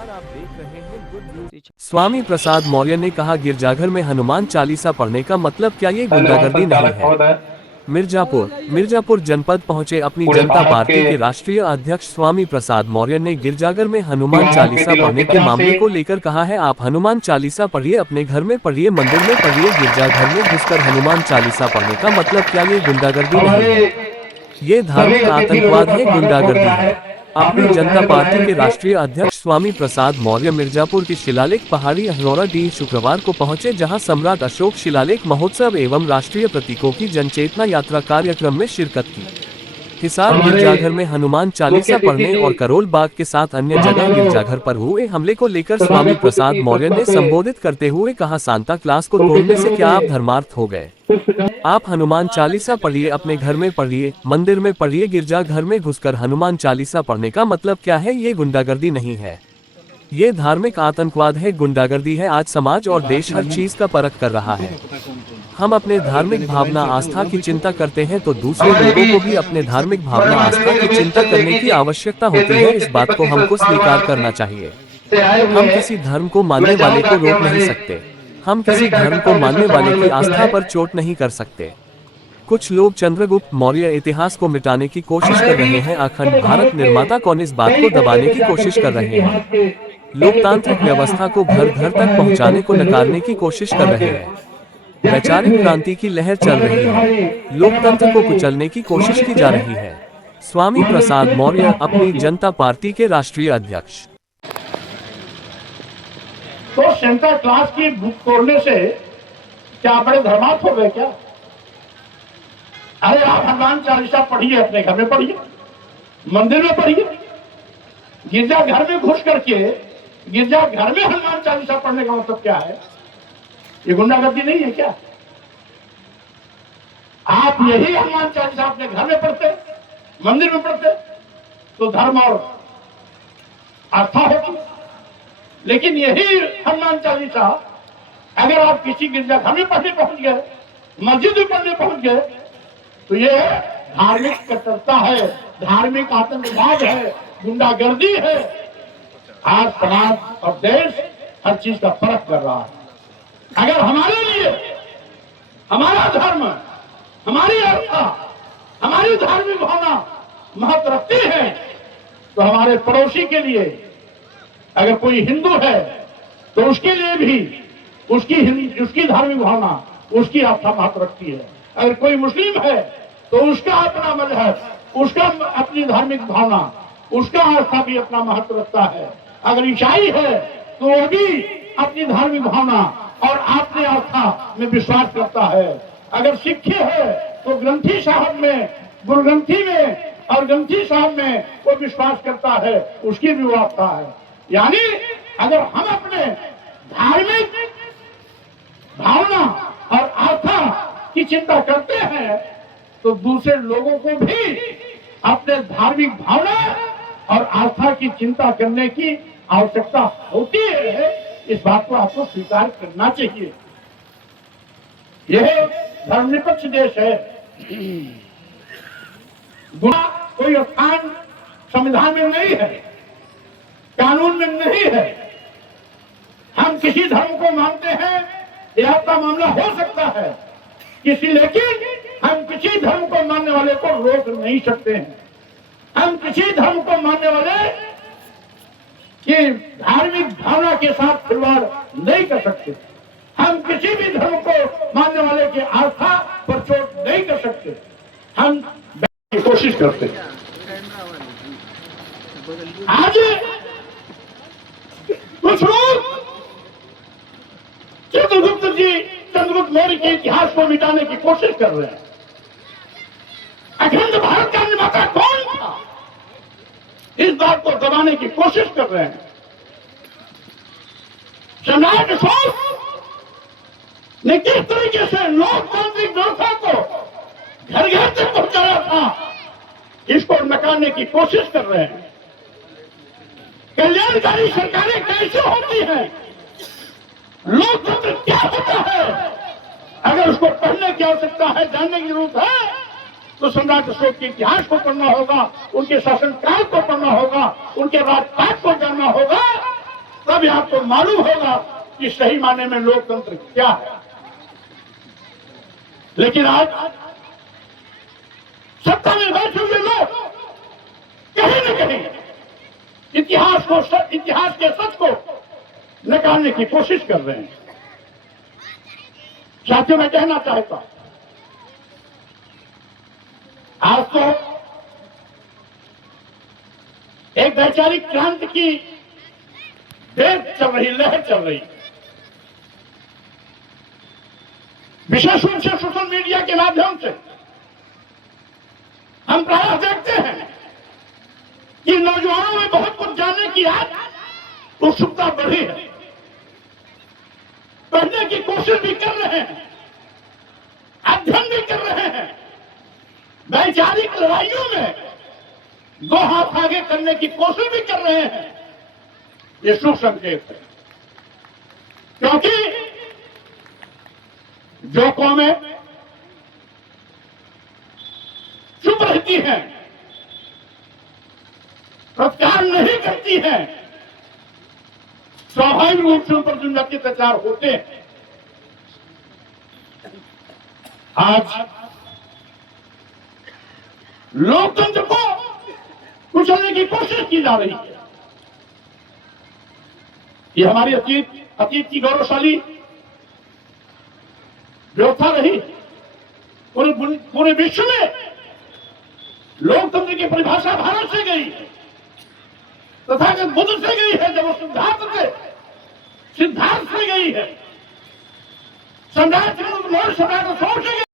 नमस्कार, आप देख रहे हैं गुड न्यूज। स्वामी प्रसाद मौर्य ने कहा, गिरजाघर में हनुमान चालीसा पढ़ने का मतलब क्या ये गुंडागर्दी नहीं है। मिर्जापुर जनपद पहुंचे अपनी पूरे जनता भारत पार्टी के राष्ट्रीय अध्यक्ष स्वामी प्रसाद मौर्य ने गिरजाघर में हनुमान युवाओं के चालीसा दिलों पढ़ने की के तरफ मामले से को लेकर कहा है, आप हनुमान चालीसा पढ़िए, अपने घर में पढ़िए, मंदिर में पढ़िए, गिरजाघर में घुसकर हनुमान चालीसा पढ़ने का मतलब क्या ये गुंडागर्दी नहीं हमारे है। ये सभी धार्मिक अतिथि लोगों आतंकवाद का है, स्वागत हो गुंडागर्दी गया है। है। अपनी आप लोग जनता चाहें तो पार्टी के लाइन से राष्ट्रीय अध्यक्ष स्वामी प्रसाद मौर्य मिर्जापुर की शिलालेख पहाड़ी अहरौरा डी शुक्रवार को पहुंचे, जहां सम्राट अशोक शिलालेख महोत्सव एवं राष्ट्रीय प्रतीकों की जनचेतना यात्रा कार्यक्रम में शिरकत की। हिसार हमारे गिरजाघर में हनुमान मुख्य चालीसा अतिथि पढ़ने जी और करोल बाग के साथ अन्य जगह महामानव गिरजाघर पर हुए हमले को लेकर स्वामी समावेश पुत्र प्रसाद की मौर्य पुस्तकों ने से संबोधित करते हुए कहा, सांता क्लास को उनके तोड़ने से चरणों क्या से आप धर्मार्थ हो गए। पुष्प आप हनुमान चालीसा पढ़िए, अपने घर में पढ़िए, मंदिर में पढ़िए, गिरजाघर में घुसकर हनुमान चालीसा पढ़ने का मतलब क्या है, ये गुंडागर्दी नहीं है। ये धार्मिक आतंकवाद है, गुंडागर्दी है। आज समाज और देश हर चीज का परख कर रहा है। हम अपने धार्मिक भावना आस्था की चिंता करते हैं तो दूसरे हमारे लोगों भी को भी अपने धार्मिक बड़े भावना आस्था माननीय की रमेश चिंता चंद्र करने नेगी की जी आवश्यकता होती है, इस बात को 1925 हमको संस्थान स्वीकार करना वाराणसी चाहिए। से आए हुए हम हैं। किसी धर्म को मानने मैं वाले चाहूंगा को कि रोक नहीं हमारे सकते। हम सभी किसी धर्म को कार्यकर्ताओं के मानने साथ वाले सम्मान की व्यक्त आस्था रहे। पर चोट नहीं कर सकते। कुछ लोग चंद्रगुप्त मौर्य इतिहास को मिटाने की कोशिश हमारे कर भी रहे हैं, अखंड पूरे भारत भारत के निर्माता कौन इस बात कई को कोने दबाने पे की जाकर कोशिश के कर इस रहे हैं। इतिहास के पहले को लोकतांत्रिक पढ़ाया, व्यवस्था को घर पहले घर को तक पढ़ाने पहुंचाने बहुत को से लोग नकारने की कोशिश कर आज रहे हैं। जागृत वैचारिक हुए। क्रांति की लहर चल हमारे रही है, हमारे परम लोकतंत्र को आदरणीय कुचलने की कोशिश की माननीय जा रही है। स्वामी प्रसाद मौर्य, अपनी जनता पार्टी के राष्ट्रीय अध्यक्ष। तो सेंटा क्लास की बुक तोड़ने से क्या बड़े धर्मार्थ हो गए क्या? अरे आप हनुमान चालीसा पढ़िए, अपने घर में पढ़िए, मंदिर में पढ़िए, गिरजा घर में घुस करके गिरजा घर में हनुमान चालीसा पढ़ने का मतलब क्या है? ये गुंडागर्दी नहीं है क्या? आप यही हनुमान चालीसा अपने घर में पढ़ते, मंदिर में पढ़ते तो धर्म और आस्था होती। लेकिन यही हनुमान चालीसा अगर आप किसी गिरजाघर में पढ़ने पहुंच गए, मस्जिद में पढ़ने पहुंच गए, तो ये धार्मिक कट्टरता है, धार्मिक आतंकवाद है, गुंडागर्दी है। आज समाज और देश हर चीज का फर्क कर रहा है। अगर हमारे लिए हमारा धर्म, हमारी आस्था, हमारी धार्मिक भावना महत्व रखती है, तो हमारे पड़ोसी के लिए अगर कोई हिंदू है तो उसके लिए भी उसकी धार्मिक भावना, उसकी आस्था महत्व रखती है। अगर कोई मुस्लिम है तो उसका अपना मजहब, उसका अपनी धार्मिक भावना, उसका आस्था भी अपना महत्व रखता है। अगर ईसाई है तो वो भी अपनी धार्मिक भावना और अपनी आस्था में विश्वास करता है। अगर सिख है तो ग्रंथी साहब में, गुरु ग्रंथी में और ग्रंथी साहब में वो विश्वास करता है, उसकी भी वो आस्था है। यानी अगर हम अपने धार्मिक भावना और आस्था की चिंता करते हैं तो दूसरे लोगों को भी अपने धार्मिक भावना और आस्था की चिंता करने की आवश्यकता होती है। इस बात को आपको स्वीकार करना चाहिए। यह धर्मनिरपेक्ष देश है। गुना कोई स्थान संविधान में नहीं है, कानून में नहीं है। हम किसी धर्म को मानते हैं, यह आपका मामला हो सकता है लेकिन हम किसी धर्म को मानने वाले को रोक नहीं सकते हैं। हम किसी धर्म को मानने वाले की धार्मिक भावना के साथ खिलवाड़ नहीं कर सकते। हम किसी भी धर्म को मानने वाले की आस्था पर चोट नहीं कर सकते। हम की कोशिश करते हैं। आज कुछ लोग चंद्रगुप्त मौर्य के इतिहास को मिटाने की कोशिश कर रहे हैं। अखंड भारत का निर्माता कौन था, इस बात को दबाने की कोशिश कर रहे हैं। सम्राट अशोक ने किस तरीके से लोकतांत्रिक व्यवस्था को घर घर तक पहुंचाया था, इसको नकारने की कोशिश कर रहे हैं। कल्याणकारी सरकारें कैसे होती हैं, लोकतंत्र क्या होता है, अगर उसको पढ़ने की आवश्यकता है, जानने की जरूरत है, तो सम्राट अशोक के इतिहास को पढ़ना होगा, उनके शासनकाल को पढ़ना होगा, उनके राजपाट को जानना होगा, तब आपको मालूम होगा कि सही मायने में लोकतंत्र क्या है। लेकिन आज सत्ता में बैठे हुए लोग कहीं न कहीं इतिहास के सच को निकालने की कोशिश कर रहे हैं। साथियों, मैं कहना चाहता हूं, आज तो एक वैचारिक क्रांति की वेग चल रही, लहर चल रही। विशेष रूप से सोशल मीडिया के माध्यम से हम प्रायः देखते हैं कि नौजवानों में बहुत कुछ जानने की आज उत्सुकता बढ़ी है, पढ़ने की कोशिश भी कर रहे हैं, अध्ययन भी कर रहे हैं। वैचारिक लड़ाइयों में दो हाथ आगे करने की कोशिश भी कर रहे हैं। ये शुभ संकेत है, क्योंकि जो कौमें चुप रहती हैं, प्रतिकार नहीं करती हैं, स्वाभाविक रूप से उन पर जो अत्याचार होते हैं। आज लोकतंत्र को कुचलने की कोशिश की जा रही है। ये हमारी अतीत की गौरवशाली व्यवस्था रही। पूरे विश्व में लोकतंत्र की परिभाषा भारत से गई, तथागत बुद्ध से गई है, जब वो सिद्धार्थ से गई है, सम्राट चंद्रगुप्त मौर्य सम्राट अशोक से गई।